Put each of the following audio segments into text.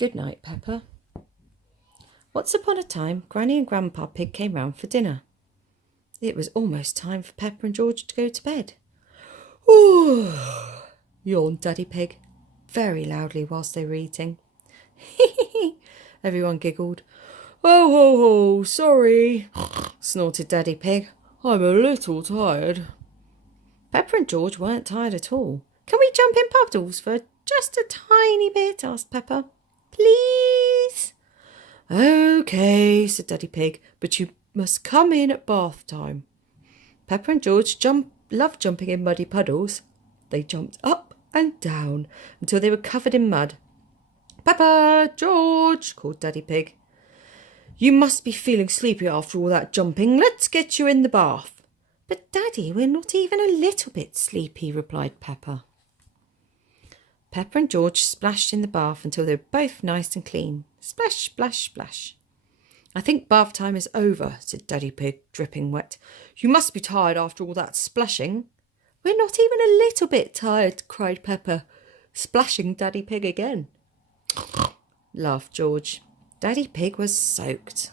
Good night, Peppa. Once upon a time, Granny and Grandpa Pig came round for dinner. It was almost time for Peppa and George to go to bed. "Ooh," yawned Daddy Pig very loudly whilst they were eating. Everyone giggled. "Oh, ho, ho, sorry," snorted Daddy Pig. "I'm a little tired." Peppa and George weren't tired at all. "Can we jump in puddles for just a tiny bit?" asked Peppa. "Please?" "OK," said Daddy Pig, "but you must come in at bath time." Peppa and George loved jumping in muddy puddles. They jumped up and down until they were covered in mud. "Peppa, George," called Daddy Pig. "You must be feeling sleepy after all that jumping. Let's get you in the bath." "But Daddy, we're not even a little bit sleepy," replied Peppa. Peppa and George splashed in the bath until they were both nice and clean. Splash, splash, splash. "I think bath time is over," said Daddy Pig, dripping wet. "You must be tired after all that splashing." "We're not even a little bit tired," cried Peppa, splashing Daddy Pig again. Laughed George. Daddy Pig was soaked.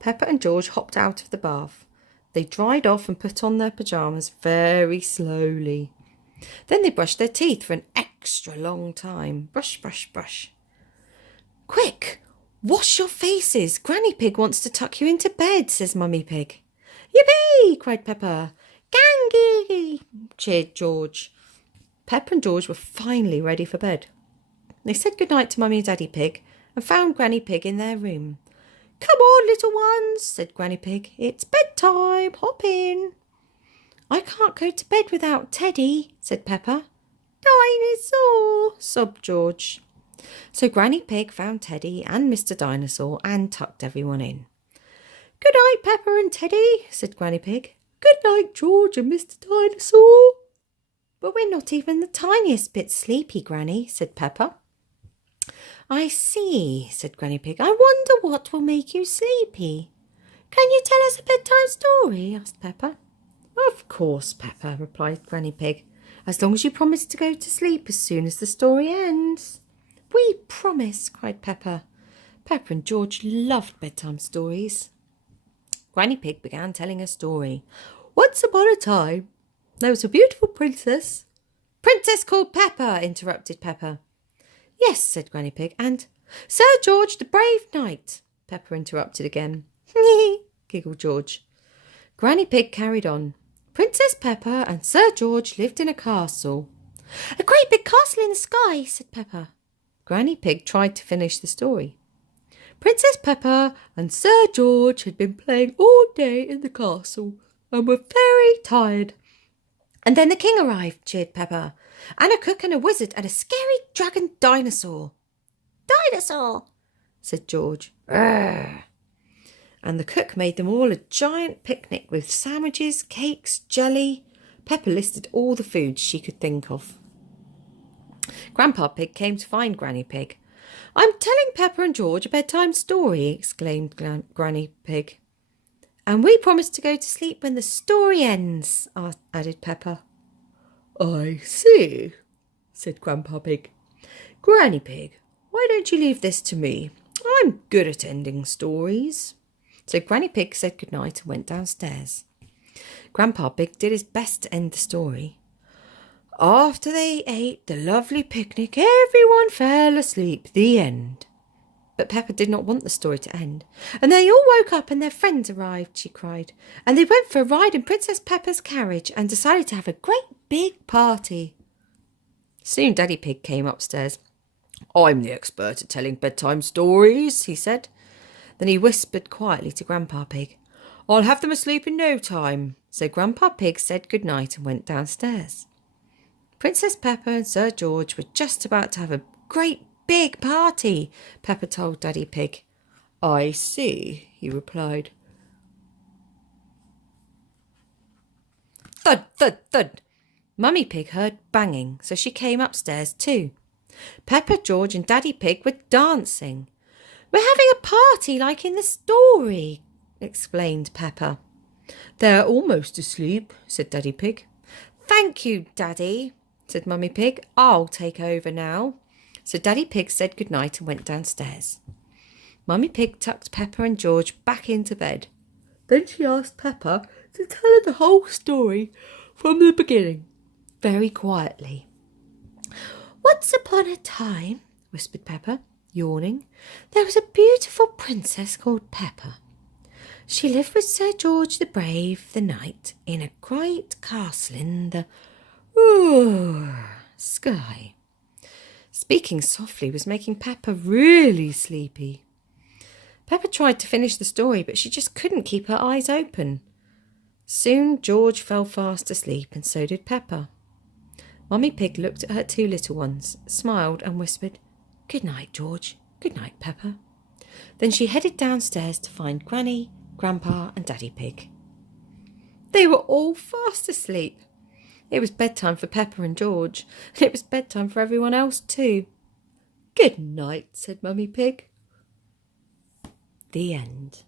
Peppa and George hopped out of the bath. They dried off and put on their pyjamas very slowly. Then they brushed their teeth for an extra long time. Brush, brush, brush. "Quick, wash your faces. Granny Pig wants to tuck you into bed," says Mummy Pig. "Yippee!" cried Peppa. "Gangy!" cheered George. Peppa and George were finally ready for bed. They said goodnight to Mummy and Daddy Pig and found Granny Pig in their room. "Come on, little ones," said Granny Pig. "It's bedtime. Hop in." "I can't go to bed without Teddy," said Peppa. "Dinosaur," sobbed George. So Granny Pig found Teddy and Mr. Dinosaur and tucked everyone in. "Good night, Peppa and Teddy," said Granny Pig. "Good night, George and Mr. Dinosaur." "But we're not even the tiniest bit sleepy, Granny," said Peppa. "I see," said Granny Pig. "I wonder what will make you sleepy." "Can you tell us a bedtime story?" asked Peppa. "Of course, Peppa," replied Granny Pig, "as long as you promise to go to sleep as soon as the story ends." "We promise," cried Peppa. Peppa and George loved bedtime stories. Granny Pig began telling a story. "Once upon a time, there was a beautiful princess." "Princess called Peppa," interrupted Peppa. "Yes," said Granny Pig, "and Sir George the Brave Knight," Peppa interrupted again. Giggled George. Granny Pig carried on. "Princess Peppa and Sir George lived in a castle." "A great big castle in the sky," said Peppa. Granny Pig tried to finish the story. "Princess Peppa and Sir George had been playing all day in the castle and were very tired. And then the king arrived," cheered Peppa, "and a cook and a wizard and a scary dragon dinosaur." "Dinosaur," said George. "Urgh." And the cook made them all a giant picnic with sandwiches, cakes, jelly. Peppa listed all the foods she could think of. Grandpa Pig came to find Granny Pig. "I'm telling Peppa and George a bedtime story," exclaimed Granny Pig. "And we promise to go to sleep when the story ends," added Peppa. "I see," said Grandpa Pig. "Granny Pig, why don't you leave this to me? I'm good at ending stories." So Granny Pig said goodnight and went downstairs. Grandpa Pig did his best to end the story. "After they ate the lovely picnic, everyone fell asleep. The end." But Peppa did not want the story to end. "And they all woke up and their friends arrived," she cried. "And they went for a ride in Princess Peppa's carriage and decided to have a great big party." Soon Daddy Pig came upstairs. "I'm the expert at telling bedtime stories," he said. Then he whispered quietly to Grandpa Pig. "I'll have them asleep in no time." So Grandpa Pig said goodnight and went downstairs. Princess Peppa and Sir George were just about to have a great big party, Peppa told Daddy Pig. "I see," he replied. Thud, thud, thud. Mummy Pig heard banging, so she came upstairs too. Peppa, George and Daddy Pig were dancing. "We're having a party like in the story," explained Peppa. "They're almost asleep," said Daddy Pig. "Thank you, Daddy," said Mummy Pig. "I'll take over now." So Daddy Pig said goodnight and went downstairs. Mummy Pig tucked Peppa and George back into bed. Then she asked Peppa to tell her the whole story from the beginning, very quietly. Once upon a time, whispered Peppa, yawning, there was a beautiful princess called Peppa. She lived with Sir George the Brave, the knight, in a great castle in the sky. Speaking softly was making Peppa really sleepy. Peppa tried to finish the story, but she just couldn't keep her eyes open. Soon George fell fast asleep, and so did Peppa. Mummy Pig looked at her two little ones, smiled and whispered, "Good night, George. Good night, Peppa." Then she headed downstairs to find Granny, Grandpa and Daddy Pig. They were all fast asleep. It was bedtime for Peppa and George, and it was bedtime for everyone else too. "Good night," said Mummy Pig. The end.